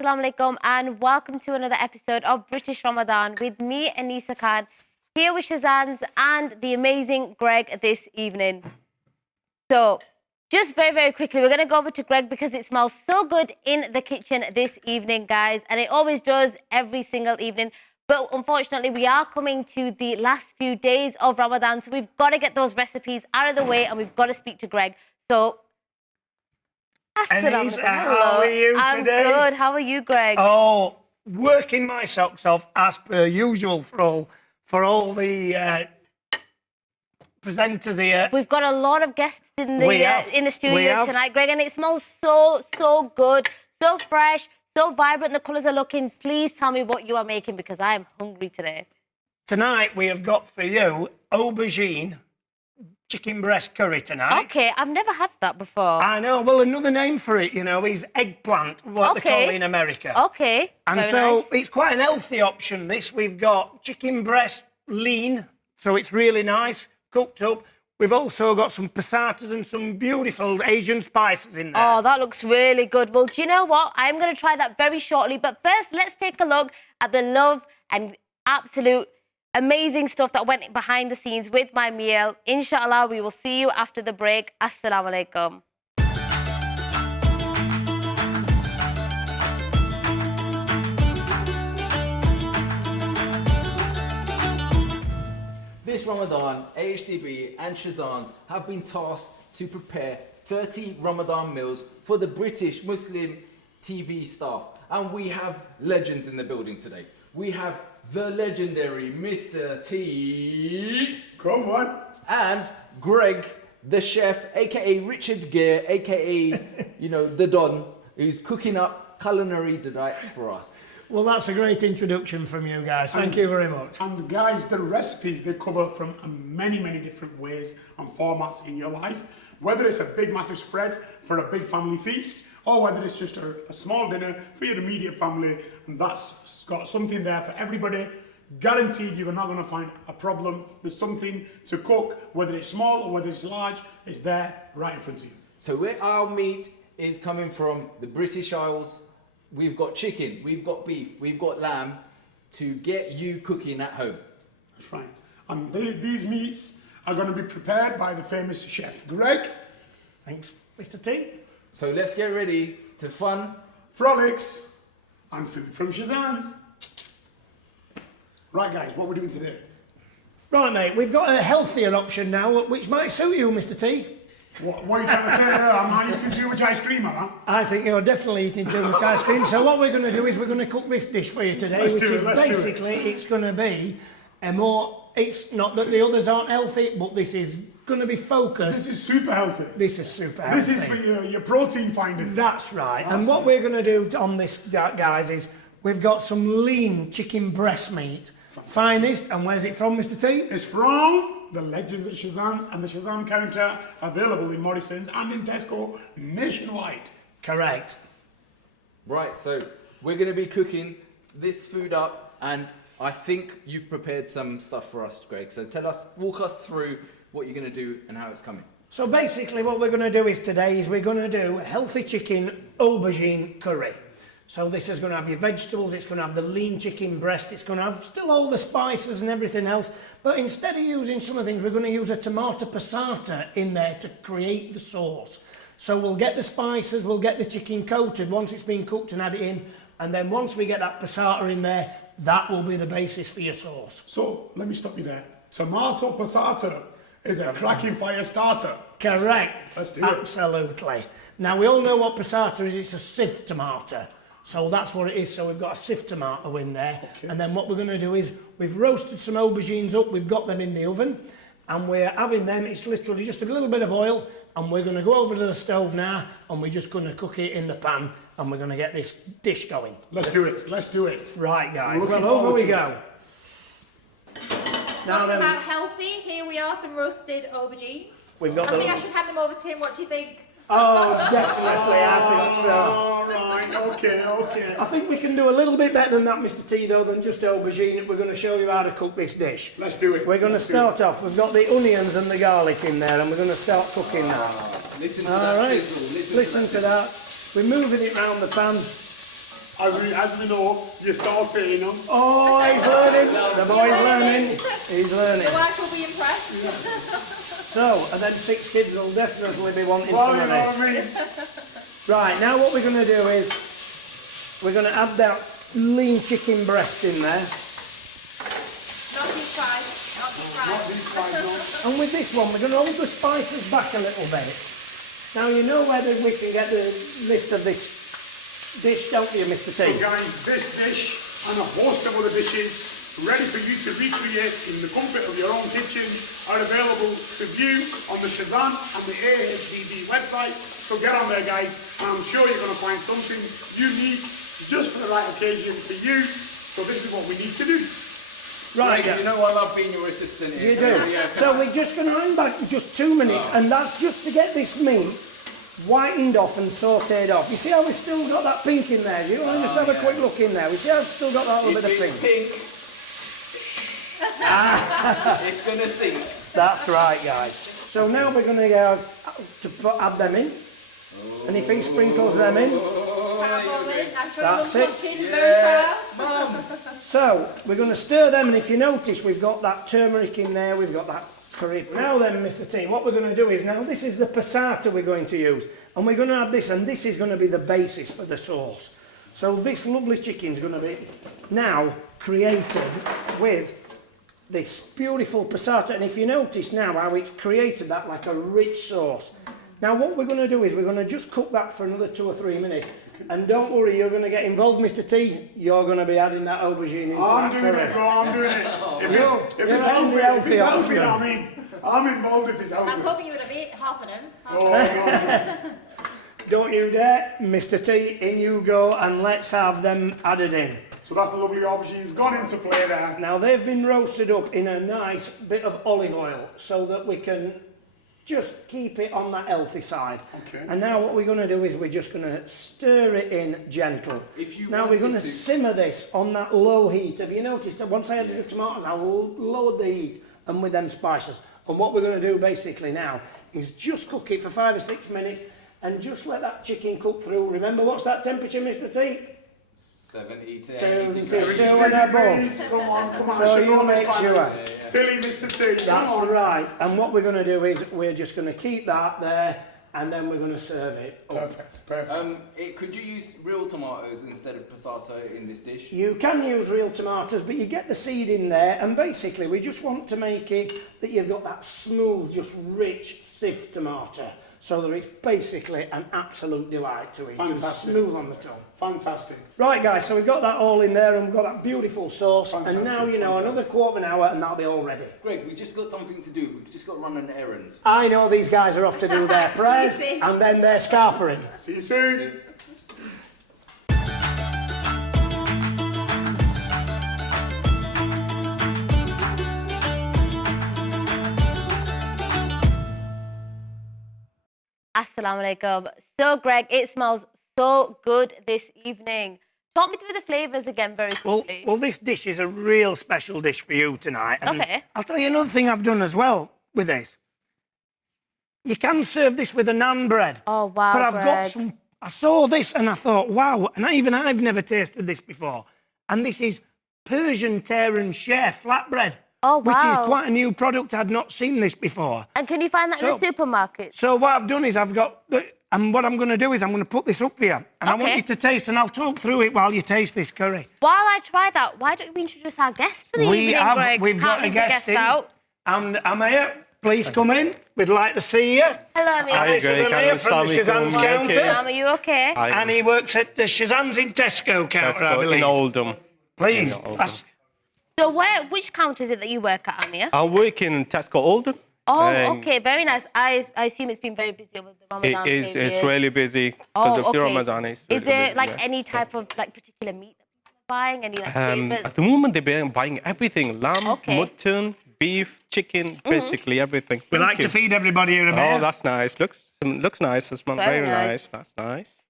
Assalamu alaikum, and welcome to another episode of British Ramadan with me, Anisa Khan, here with Shazans and the amazing Gregg this evening. So, just very, very quickly, we're going to go over to Gregg because it smells so good in the kitchen this evening, guys, and it always does every single evening. But unfortunately, we are coming to the last few days of Ramadan, so we've got to get those recipes out of the way and we've got to speak to Gregg. So, Anisa, how are you today? I'm good. How are you, Gregg? Oh, working my socks off as per usual for all the presenters here. We've got a lot of guests in the studio tonight, Gregg, and it smells so good, so fresh, so vibrant. The colours are looking. Please tell me what you are making because I am hungry today. Tonight we have got for you aubergine chicken breast curry tonight. Okay, I've never had that before. I know. Well, another name for it, you know, is eggplant, what they call it in America. Okay. And so it's quite an healthy option, this. We've got chicken breast lean, so it's really nice, cooked up. We've also got some passatas and some beautiful Asian spices in there. Oh, that looks really good. Well, do you know what? I'm going to try that very shortly. But first, let's take a look at the love and absolute amazing stuff that went behind the scenes with my meal. Inshallah, we will see you after the break. Assalamu alaikum. This Ramadan, AHDB and Shazans have been tasked to prepare 30 Ramadan meals for the British Muslim TV staff. And we have legends in the building today. We have the legendary Mr. T. Come on. And Gregg, the chef, aka Richard Gere, aka, you know, the Don, who's cooking up culinary delights for us. Well, that's a great introduction from you guys. Thank you very much. And guys, the recipes, they cover from many different ways and formats in your life. Whether it's a big, massive spread for a big family feast, or whether it's just a small dinner for your immediate family, and that's got something there for everybody. Guaranteed you're not going to find a problem. There's something to cook, whether it's small or whether it's large, it's there right in front of you. So where our meat is coming from, the British Isles, we've got chicken, we've got beef, we've got lamb to get you cooking at home. That's right. And these meats are going to be prepared by the famous Chef Gregg. Thanks, Mr. T. So let's get ready to fun, frolics, and food from Shazans. Right, guys, what we're doing today? Right, mate, we've got a healthier option now, which might suit you, Mr. T. What are you trying to say there? Am I eating too much ice cream, am I? I think you're definitely eating too much ice cream. So what we're going to do is we're going to cook this dish for you today, it's going to be a more... It's not that the others aren't healthy, but this is going to be focused. This is super healthy. This is super healthy. This is for your protein finders. That's right. And what we're going to do on this, guys, is we've got some lean chicken breast meat. Finest. And where's it from, Mr. T? It's from the legends at Shazans and the Shazam counter, available in Morrison's and in Tesco nationwide. Correct. Right, so we're going to be cooking this food up, and I think you've prepared some stuff for us, Gregg. So walk us through what you're going to do and how it's coming. So basically what we're going to do we're going to do healthy chicken aubergine curry. So this is going to have your vegetables, it's going to have the lean chicken breast, it's going to have still all the spices and everything else. But instead of using some of the things, we're going to use a tomato passata in there to create the sauce. So we'll get the spices, we'll get the chicken coated once it's been cooked and add it in. And then once we get that passata in there, that will be the basis for your sauce. So let me stop you there. Tomato passata is a cracking fire starter. Correct. Let's do it. Absolutely. Now we all know what passata is. It's a sieved tomato. So that's what it is. So we've got a sieved tomato in there. Okay. And then what we're going to do is we've roasted some aubergines up. We've got them in the oven. And we're having them. It's literally just a little bit of oil. And we're going to go over to the stove now. And we're just going to cook it in the pan. And we're going to get this dish going. Let's do it. Let's do it. Right, guys. Well, over we go. Talking about healthy, here we are, some roasted aubergines. I think I should hand them over to him. What do you think? Oh, definitely, I think so. All right, okay. I think we can do a little bit better than that, Mr. T, though, than just aubergine. We're going to show you how to cook this dish. Let's do it. We're going to start off. We've got the onions and the garlic in there, and we're going to start cooking that. Listen to that sizzle. Listen to that. We're moving it round the pan. As we know, you're sauteing them. Oh, he's learning. The boy's learning. He's learning. The wife will be impressed. So, and then 6 kids will definitely be wanting Well, some you of know what this. I mean? Right, now what we're going to do is we're going to add that lean chicken breast in there. Not deep fried. Not deep fried. Not these guys, no. And with this one, we're going to hold the spices back a little bit. Now, you know whether we can get the list of this dish, don't you, Mr. T? So guys, this dish and a host of other dishes ready for you to recreate in the comfort of your own kitchen are available to view on the Shazan and the AHDB website. So get on there, guys, and I'm sure you're going to find something unique just for the right occasion for you. So this is what we need to do. Right, You know I love being your assistant. you do. So we're just going to hang back just 2 minutes, and that's just to get this meat whitened off and sautéed off. You see how we've still got that pink in there? You want to just have a quick look in there? We see how it's still got that little bit of pink? It's going to sink. That's right, guys. So now we're going to add them in. And if he sprinkles them in, Proud moment. I'm sure That's you're it. watching. Very proud. so we're going to stir them. And if you notice, we've got that turmeric in there. We've got that curry. Now then, Mr. T, what we're going to do is now this is the passata we're going to use. And we're going to add this, and this is going to be the basis for the sauce. So this lovely chicken's going to be now created with this beautiful passata, and if you notice now how it's created that like a rich sauce. Now what we're going to do is we're going to just cook that for another 2 or 3 minutes, and don't worry, you're going to get involved, Mr. T. You're going to be adding that aubergine into I'm that doing curry. it, bro, I'm doing it. If it's healthy, I mean, I'm involved if it's I was healthy. hoping you would have ate half of them. Oh, Don't you dare, Mr. T. In you go, and let's have them added in. so that's the lovely aubergines gone into play there. Now they've been roasted up in a nice bit of olive oil so that we can just keep it on that healthy side. Okay. And now what we're going to do is we're just going to stir it in gentle. If you Now we're going to wanted to- simmer this on that low heat. Have you noticed that once I added the tomatoes, I lowered the heat and with them spices. And what we're going to do basically now is just cook it for 5 or 6 minutes and just let that chicken cook through. Remember, what's that temperature, Mr. T? 70 to 2 80 and above. Come on, come on. So I should you know this make by sure. now. Silly Mr. T, come That's on. right. And what we're going to do is we're just going to keep that there, and then we're going to serve it up. Perfect, perfect. Could you use real tomatoes instead of passata in this dish? You can use real tomatoes, but you get the seed in there, and basically we just want to make it that you've got that smooth, just rich, sieve tomato, so that it's basically an absolute delight to eat. Fantastic. And smooth on the tongue. Fantastic. Right, guys, so we've got that all in there, and we've got that beautiful sauce, and Fantastic, now, you know, another quarter of an hour, and that'll be all ready. Greg, we just got something to do. We just got to run an errand. I know these guys are off to do their prayers, Excuse me. and then their scarpering. See you soon. Assalamu alaikum. So, Greg, it smells so good this evening. Talk me through the flavours again very quickly. Well, this dish is a real special dish for you tonight. And Okay. I'll tell you another thing I've done as well with this. You can serve this with a naan bread. Oh, wow, But I've got Greg. some... I saw this and I thought, wow, and I've never tasted this before. And this is Persian Tehran Share flatbread. Oh, Which wow. is quite a new product. I'd not seen this before. And can you find that in the So- supermarket? So what I've done is I've got... And what I'm going to do is I'm going to put this up for you. And I want Okay. you to taste, and I'll talk through it while you taste this curry. While I try that, why don't we introduce our guest for the evening, Greg? We've Can't got a leave the guest in. out. And Amir, please come in. We'd like to see you. Hello, Amir. Hi, this is Amir from the Shazans counter. Sam, are you okay? And he works at the Shazans in Tesco counter, I believe. in Oldham. Please. In Oldham. that's- So which counter is it that you work at, Amir? I'm working in Tesco Oldham. Oh, Um, okay, very nice. I assume it's been very busy over the Ramadan It is. period. It's really busy because of the Ramadan. It's Is really there busy, like yes. any type of like particular meat that people are buying? Any like favourites? At the moment, they're buying everything: lamb, Okay. mutton, beef, chicken, basically everything. We like Thank to you. feed everybody here a bit. Oh, that's nice. Looks nice as well. Very Very nice. nice. That's nice.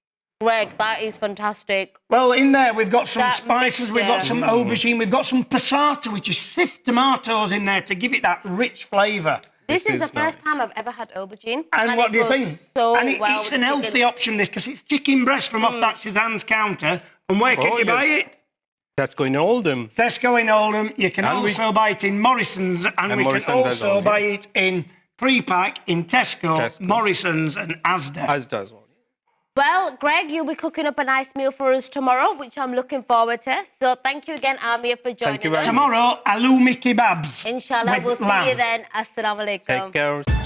Greg, that is fantastic. Well, in there we've got some That spices, we've got mixture. some aubergine, we've got some passata, which is sift tomatoes in there to give it that rich flavour. This is the is first nice. time I've ever had aubergine. And what it do you goes think? So and well it's with an the healthy chicken. option, this, because it's chicken breast from off that Shazan's counter, And where can Oh, you buy yes. it? Tesco in Oldham. Tesco in Oldham. You can And also buy it in Morrison's, and we Morrison's can as also well, buy yeah. it in pre-pack in Tesco, Tesco's. Morrison's, and Asda. Asda as well. Well, Greg, you'll be cooking up a nice meal for us tomorrow, which I'm looking forward to. So thank you again, Amir, for joining you very us. much. Tomorrow, halloumi kebabs. Inshallah, with we'll see lamb. you then. Assalamu alaikum. Take care.